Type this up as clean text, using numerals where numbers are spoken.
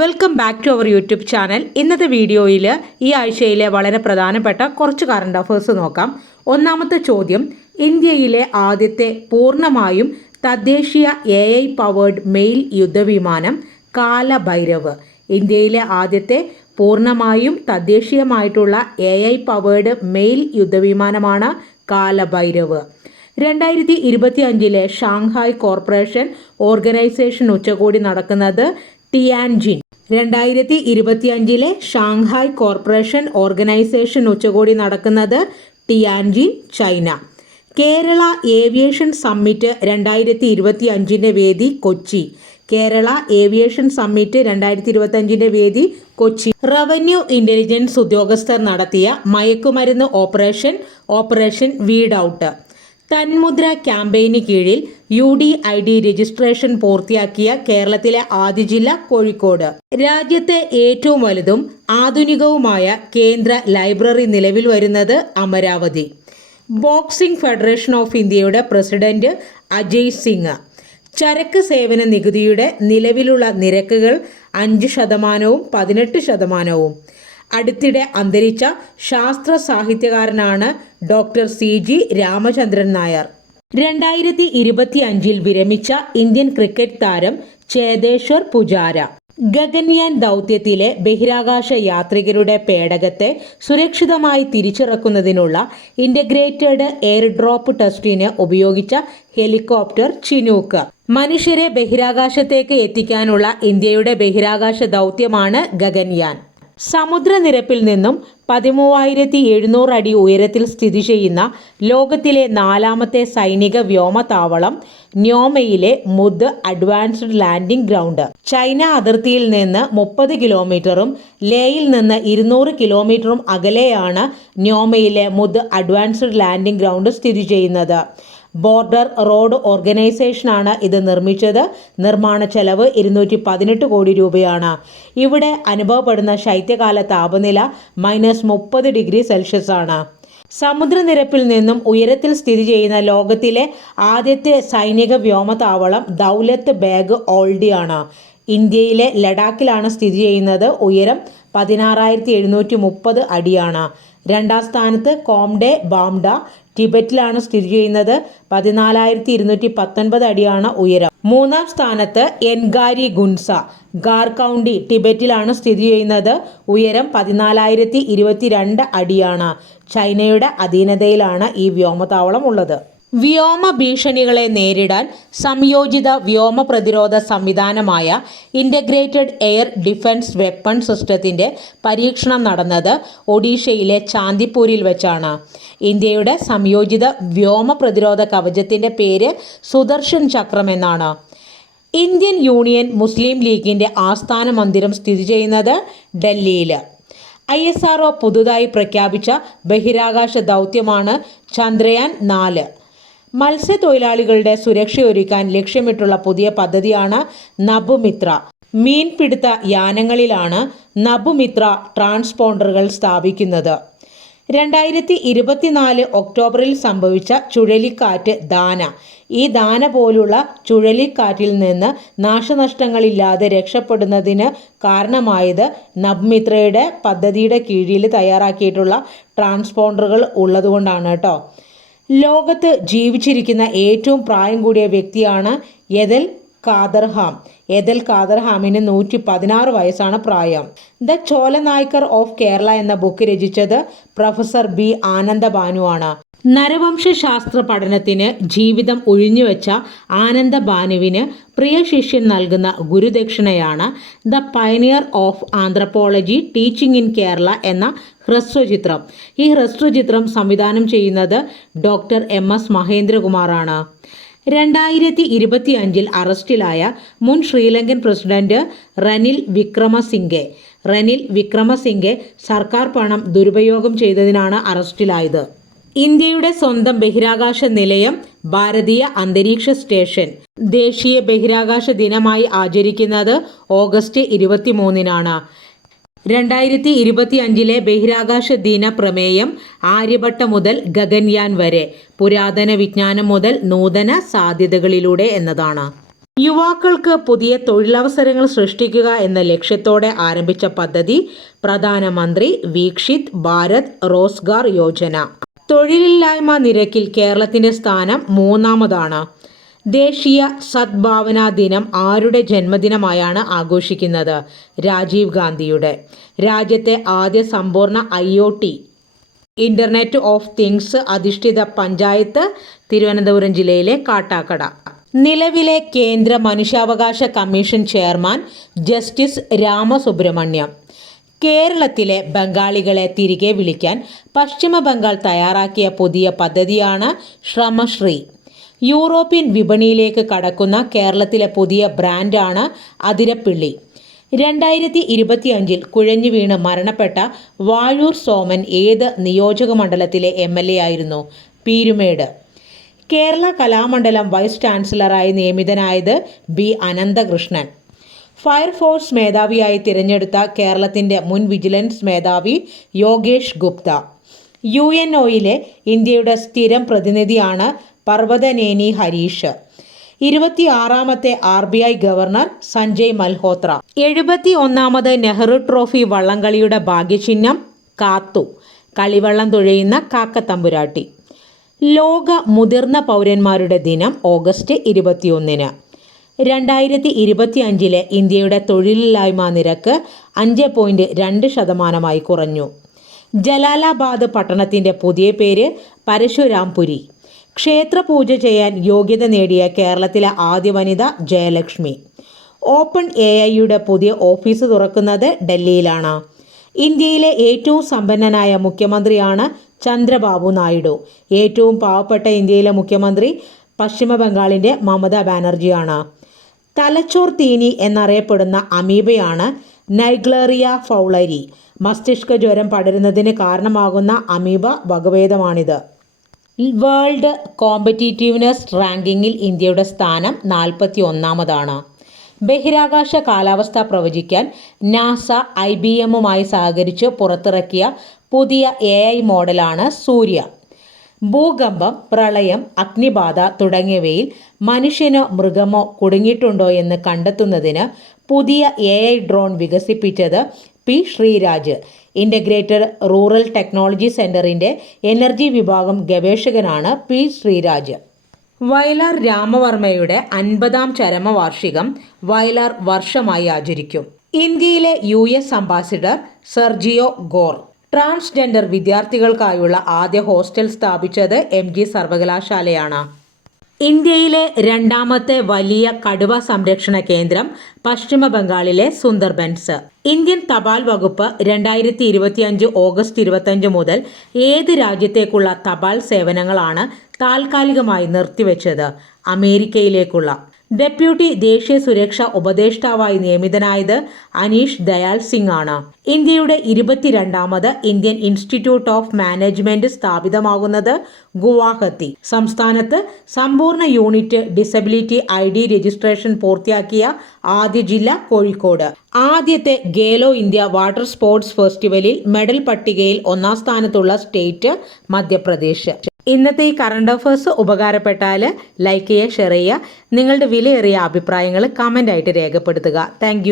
Welcome back to our YouTube channel. ഇന്നത്തെ വീഡിയോയിൽ ഈ ആഴ്ചയിലെ വളരെ പ്രധാനപ്പെട്ട കുറച്ച് കറണ്ട് അഫേഴ്സ് നോക്കാം. ഒന്നാമത്തെ ചോദ്യം, ഇന്ത്യയിലെ ആദ്യത്തെ പൂർണ്ണമായും തദ്ദേശീയ AI പവേർഡ് മെയിൽ യുദ്ധവിമാനം കാലഭൈരവ്. ഇന്ത്യയിലെ ആദ്യത്തെ പൂർണ്ണമായും തദ്ദേശീയമായിട്ടുള്ള AI പവേർഡ് മെയിൽ യുദ്ധവിമാനമാണ് കാലഭൈരവ്. 2025 ഷാങ്ഹായ് കോർപ്പറേഷൻ ഓർഗനൈസേഷൻ ഉച്ചകോടി നടക്കുന്നത് ടിയാൻജിൻ. 2025 ഷാങ്ഹായ് കോർപ്പറേഷൻ ഓർഗനൈസേഷൻ ഉച്ചകോടി നടക്കുന്നത് Tianjin, China. Kerala aviation summit 2025 വേദി കൊച്ചി. കേരള ഏവിയേഷൻ സമ്മിറ്റ് 2025 വേദി കൊച്ചി. റവന്യൂ ഇന്റലിജൻസ് ഉദ്യോഗസ്ഥർ നടത്തിയ മയക്കുമരുന്ന് ഓപ്പറേഷൻ വീഡ് ഔട്ട്. തന്മുദ്ര ക്യാമ്പയിന് കീഴിൽ UDID രജിസ്ട്രേഷൻ പൂർത്തിയാക്കിയ കേരളത്തിലെ ആദ്യ ജില്ല കോഴിക്കോട്. രാജ്യത്തെ ഏറ്റവും വലുതും ആധുനികവുമായ കേന്ദ്ര ലൈബ്രറി നിലവിൽ വരുന്നത് അമരാവതി. ബോക്സിംഗ് ഫെഡറേഷൻ ഓഫ് ഇന്ത്യയുടെ പ്രസിഡന്റ് അജയ് സിംഗ്. ചരക്ക് സേവന നികുതിയുടെ നിലവിലുള്ള നിരക്കുകൾ 5%, 18%. അടുത്തിടെ അന്തരിച്ച ശാസ്ത്ര സാഹിത്യകാരനാണ് ഡോക്ടർ CG രാമചന്ദ്രൻ നായർ. 2025 വിരമിച്ച ഇന്ത്യൻ ക്രിക്കറ്റ് താരം ചേതേശ്വർ പുജാര. ഗഗൻയാൻ ദൗത്യത്തിലെ ബഹിരാകാശ യാത്രികരുടെ പേടകത്തെ സുരക്ഷിതമായി തിരിച്ചിറക്കുന്നതിനുള്ള ഇന്റഗ്രേറ്റഡ് എയർ ഡ്രോപ്പ് ടെസ്റ്റിന് ഉപയോഗിച്ച ഹെലികോപ്റ്റർ ചിനൂക്ക്. മനുഷ്യരെ ബഹിരാകാശത്തേക്ക് എത്തിക്കാനുള്ള ഇന്ത്യയുടെ ബഹിരാകാശ ദൗത്യമാണ് ഗഗൻയാൻ. സമുദ്രനിരപ്പിൽ നിന്നും 13,700 അടി ഉയരത്തിൽ സ്ഥിതി ചെയ്യുന്ന ലോകത്തിലെ 4ാമത്തെ സൈനിക വ്യോമതാവളം ന്യോമയിലെ മുദ് അഡ്വാൻസ്ഡ് ലാൻഡിംഗ് ഗ്രൗണ്ട്. ചൈന അതിർത്തിയിൽ നിന്ന് 30 കിലോമീറ്ററും ലേയിൽ നിന്ന് 200 കിലോമീറ്ററും അകലെയാണ് ന്യോമയിലെ മുദ് അഡ്വാൻസ്ഡ് ലാൻഡിംഗ് ഗ്രൗണ്ട് സ്ഥിതി ചെയ്യുന്നത്. ബോർഡർ റോഡ് ഓർഗനൈസേഷനാണ് ഇത് നിർമ്മിച്ചത്. നിർമ്മാണ ചെലവ് 218 കോടി രൂപയാണ്. ഇവിടെ അനുഭവപ്പെടുന്ന ശൈത്യകാല താപനില -30°C ആണ്. സമുദ്രനിരപ്പിൽ നിന്നും ഉയരത്തിൽ സ്ഥിതി ചെയ്യുന്ന ലോകത്തിലെ ആദ്യത്തെ സൈനിക വ്യോമതാവളം ദൗലത്ത് ബേഗ് ഓൾഡിയാണ്. ഇന്ത്യയിലെ ലഡാക്കിലാണ് സ്ഥിതി ചെയ്യുന്നത്. ഉയരം 16,730 അടിയാണ്. 2ാം സ്ഥാനത്ത് കോംഡെ ബാംഡ ടിബറ്റിലാണ് സ്ഥിതി ചെയ്യുന്നത്. 14,219 അടിയാണ് ഉയരം. 3ാം സ്ഥാനത്ത് എൻഗാരി ഗുൻസ ഗാർ കൗണ്ടി ടിബറ്റിലാണ് സ്ഥിതി ചെയ്യുന്നത്. ഉയരം 14,022 അടിയാണ്. ചൈനയുടെ അധീനതയിലാണ് ഈ വ്യോമതാവളം ഉള്ളത്. വ്യോമ ഭീഷണികളെ നേരിടാൻ സംയോജിത വ്യോമ പ്രതിരോധ സംവിധാനമായ ഇൻ്റഗ്രേറ്റഡ് എയർ ഡിഫൻസ് വെപ്പൺ സിസ്റ്റത്തിൻ്റെ പരീക്ഷണം നടന്നത് ഒഡീഷയിലെ ചാന്ദിപ്പൂരിൽ വെച്ചാണ്. ഇന്ത്യയുടെ സംയോജിത വ്യോമ പ്രതിരോധ കവചത്തിൻ്റെ പേര് സുദർശൻ ചക്രം എന്നാണ്. ഇന്ത്യൻ യൂണിയൻ മുസ്ലിം ലീഗിൻ്റെ ആസ്ഥാന മന്ദിരം സ്ഥിതി ചെയ്യുന്നത് ഡൽഹിയിൽ. ISRO പുതുതായി പ്രഖ്യാപിച്ച ബഹിരാകാശ ദൗത്യമാണ് ചന്ദ്രയാൻ 4. മത്സ്യത്തൊഴിലാളികളുടെ സുരക്ഷയൊരുക്കാൻ ലക്ഷ്യമിട്ടുള്ള പുതിയ പദ്ധതിയാണ് നഭുമിത്ര. മീൻപിടുത്ത യാനങ്ങളിലാണ് നഭുമിത്ര ട്രാൻസ്പോണ്ടറുകൾ സ്ഥാപിക്കുന്നത്. 2024 ഒക്ടോബറിൽ സംഭവിച്ച ചുഴലിക്കാറ്റ് ദാന. ഈ ദാന പോലുള്ള ചുഴലിക്കാറ്റിൽ നിന്ന് നാശനഷ്ടങ്ങളില്ലാതെ രക്ഷപ്പെടുന്നതിന് കാരണമായത് നഭ്മിത്രയുടെ പദ്ധതിയുടെ കീഴിൽ തയ്യാറാക്കിയിട്ടുള്ള ട്രാൻസ്പോണ്ടറുകൾ ഉള്ളതുകൊണ്ടാണ് കേട്ടോ. ലോകത്ത് ജീവിച്ചിരിക്കുന്ന ഏറ്റവും പ്രായം കൂടിയ വ്യക്തിയാണ് എദൽ കാദർഹാം. എദൽ കാദർഹാമിന് 116 വയസ്സാണ് പ്രായം. ദ ചോലനായ്ക്കർ ഓഫ് കേരള എന്ന ബുക്ക് രചിച്ചത് പ്രൊഫസർ B ആനന്ദഭാനുവാണ്. നരവംശാസ്ത്ര പഠനത്തിന് ജീവിതം ഒഴിഞ്ഞുവെച്ച ആനന്ദഭാനുവിന് പ്രിയ ശിഷ്യൻ നൽകുന്ന ഗുരുദക്ഷിണയാണ് the pioneer of anthropology teaching in Kerala എന്ന ഹ്രസ്വചിത്രം. ഈ ഹ്രസ്വചിത്രം സംവിധാനം ചെയ്യുന്നത് ഡോക്ടർ MS മഹേന്ദ്രകുമാറാണ്. 2025 അറസ്റ്റിലായ മുൻ ശ്രീലങ്കൻ പ്രസിഡന്റ് റനിൽ വിക്രമസിംഗെ സർക്കാർ പണം ദുരുപയോഗം ചെയ്തതിനാണ് അറസ്റ്റിലായത്. ഇന്ത്യയുടെ സ്വന്തം ബഹിരാകാശ നിലയം ഭാരതീയ അന്തരീക്ഷ സ്റ്റേഷൻ ദേശീയ ബഹിരാകാശ ദിനമായി ആചരിക്കുന്നത് ഓഗസ്റ്റ് 23-നാണ്. 2025 ബഹിരാകാശ ദിന പ്രമേയം ആര്യഭട്ട മുതൽ ഗഗൻയാൻ വരെ, പുരാതന വിജ്ഞാനം മുതൽ നൂതന സാധ്യതകളിലൂടെ എന്നതാണ്. യുവാക്കൾക്ക് പുതിയ തൊഴിലവസരങ്ങൾ സൃഷ്ടിക്കുക എന്ന ലക്ഷ്യത്തോടെ ആരംഭിച്ച പദ്ധതി പ്രധാനമന്ത്രി വീക്ഷിത് ഭാരത് റോസ്ഗാർ യോജന. തൊഴിലില്ലായ്മ നിരക്കിൽ കേരളത്തിന്റെ സ്ഥാനം 3-ാമതാണ്. ദേശീയ സദ്ഭാവനാ ദിനം ആരുടെ ജന്മദിനമായാണ് ആഘോഷിക്കുന്നത്? രാജീവ് ഗാന്ധിയുടെ. രാജ്യത്തെ ആദ്യ സമ്പൂർണ്ണ IoT ഇന്റർനെറ്റ് ഓഫ് തിങ്സ് അധിഷ്ഠിത പഞ്ചായത്ത് തിരുവനന്തപുരം ജില്ലയിലെ കാട്ടാക്കട. നിലവിലെ കേന്ദ്ര മനുഷ്യാവകാശ കമ്മീഷൻ ചെയർമാൻ ജസ്റ്റിസ് രാമസുബ്രഹ്മണ്യം. കേരളത്തിലെ ബംഗാളികളെ തിരികെ വിളിക്കാൻ പശ്ചിമ ബംഗാൾ തയ്യാറാക്കിയ പുതിയ പദ്ധതിയാണ് ശ്രമശ്രീ. യൂറോപ്യൻ വിപണിയിലേക്ക് കടക്കുന്ന കേരളത്തിലെ പുതിയ ബ്രാൻഡാണ് അതിരപ്പിള്ളി. 2025 കുഴഞ്ഞു വീണ് മരണപ്പെട്ട വാഴൂർ സോമൻ ഏത് നിയോജക മണ്ഡലത്തിലെ MLA ആയിരുന്നു? പീരുമേട്. കേരള കലാമണ്ഡലം വൈസ് ചാൻസലറായി നിയമിതനായത് B. അനന്തകൃഷ്ണൻ. ഫയർഫോഴ്സ് മേധാവിയായി തിരഞ്ഞെടുത്ത കേരളത്തിന്റെ മുൻ വിജിലൻസ് മേധാവി യോഗേഷ് ഗുപ്ത. UNOയിലെ ഇന്ത്യയുടെ സ്ഥിരം പ്രതിനിധിയാണ് പർവതനേനി ഹരീഷ്. 26-ാമത്തെ RBI ഗവർണർ സഞ്ജയ് മൽഹോത്ര. 71-ാമത് നെഹ്റു ട്രോഫി വള്ളംകളിയുടെ ഭാഗ്യചിഹ്നം കാത്തു. കളിവള്ളം തുഴയുന്ന കാക്കത്തമ്പുരാട്ടി. ലോക മുതിർന്ന പൗരന്മാരുടെ ദിനം ഓഗസ്റ്റ് 21-ന്. 2025 ഇന്ത്യയുടെ തൊഴിലില്ലായ്മ നിരക്ക് 5.2% കുറഞ്ഞു. ജലാലാബാദ് പട്ടണത്തിന്റെ പുതിയ പേര് പരശുരാംപുരി. ക്ഷേത്രപൂജ ചെയ്യാൻ യോഗ്യത നേടിയ കേരളത്തിലെ ആദ്യ വനിത ജയലക്ഷ്മി. ഓപ്പൺ AI പുതിയ ഓഫീസ് തുറക്കുന്നത് ഡൽഹിയിലാണ്. ഇന്ത്യയിലെ ഏറ്റവും സമ്പന്നനായ മുഖ്യമന്ത്രിയാണ് ചന്ദ്രബാബു നായിഡു. ഏറ്റവും പാവപ്പെട്ട ഇന്ത്യയിലെ മുഖ്യമന്ത്രി പശ്ചിമ ബംഗാളിന്റെ മമതാ ബാനർജിയാണ്. തലച്ചോർ തീനി എന്നറിയപ്പെടുന്ന അമീബയാണ് നൈഗ്ലേറിയ ഫൗളരി. മസ്തിഷ്ക ജ്വരം പടരുന്നതിന് കാരണമാകുന്ന അമീബ വകഭേദമാണിത്. വേൾഡ് കോമ്പറ്റീറ്റീവ്നെസ് റാങ്കിങ്ങിൽ ഇന്ത്യയുടെ സ്ഥാനം 41-ാമതാണ്. ബഹിരാകാശ കാലാവസ്ഥ പ്രവചിക്കാൻ നാസ IBMുമായി സഹകരിച്ച് പുറത്തിറക്കിയ പുതിയ AI മോഡലാണ് സൂര്യ. ഭൂകമ്പം, പ്രളയം, അഗ്നിബാധ തുടങ്ങിയവയിൽ മനുഷ്യനോ മൃഗമോ കുടുങ്ങിയിട്ടുണ്ടോ എന്ന് കണ്ടെത്തുന്നതിന് പുതിയ AI ഡ്രോൺ വികസിപ്പിച്ചത് P. Sreeraj. Integrated rural technology സെൻ്ററിൻ്റെ എനർജി വിഭാഗം ഗവേഷകനാണ് P. ശ്രീരാജ്. വയലാർ രാമവർമ്മയുടെ 50-ാം ചരമവാർഷികം വയലാർ വർഷമായി ആചരിക്കും. ഇന്ത്യയിലെ US ambassador Sergio Gor. Transgender വിദ്യാർത്ഥികൾക്കായുള്ള ആദ്യ ഹോസ്റ്റൽ സ്ഥാപിച്ചത് MG സർവകലാശാലയാണ്. ഇന്ത്യയിലെ 2-ാമത്തെ വലിയ കടുവ സംരക്ഷണ കേന്ദ്രം പശ്ചിമ ബംഗാളിലെ സുന്ദർബൻസ്. ഇന്ത്യൻ തപാൽ വകുപ്പ് 2025 ഓഗസ്റ്റ് 25 മുതൽ ഏത് രാജ്യത്തേക്കുള്ള തപാൽ സേവനങ്ങളാണ് താൽക്കാലികമായി നിർത്തിവെച്ചത്? അമേരിക്കയിലേക്കുള്ള. ഡെപ്യൂട്ടി ദേശീയ സുരക്ഷാ ഉപദേഷ്ടാവായി നിയമിതനായത് അനീഷ് ദയാൽ സിംഗ് ആണ്. ഇന്ത്യയുടെ 22-ാമത് ഇന്ത്യൻ ഇൻസ്റ്റിറ്റ്യൂട്ട് ഓഫ് മാനേജ്മെന്റ് സ്ഥാപിതമാകുന്നത് ഗുവാഹത്തി. സംസ്ഥാനത്ത് സമ്പൂർണ്ണ യൂണിറ്റ് ഡിസബിലിറ്റി ID രജിസ്ട്രേഷൻ പൂർത്തിയാക്കിയ ആദ്യ ജില്ല കോഴിക്കോട്. ആദ്യത്തെ ഗേലോ ഇന്ത്യ വാട്ടർ സ്പോർട്സ് ഫെസ്റ്റിവലിൽ മെഡൽ പട്ടികയിൽ 1-ാം സ്ഥാനത്തുള്ള സ്റ്റേറ്റ് മധ്യപ്രദേശ്. ഇന്നത്തെ ഈ കറണ്ട് അഫേഴ്സ് ഉപകാരപ്പെട്ടാൽ ലൈക്ക് ചെയ്യുക, ഷെയർ ചെയ്യുക. നിങ്ങളുടെ വിലയേറിയ അഭിപ്രായങ്ങൾ കമൻ്റായിട്ട് രേഖപ്പെടുത്തുക. താങ്ക്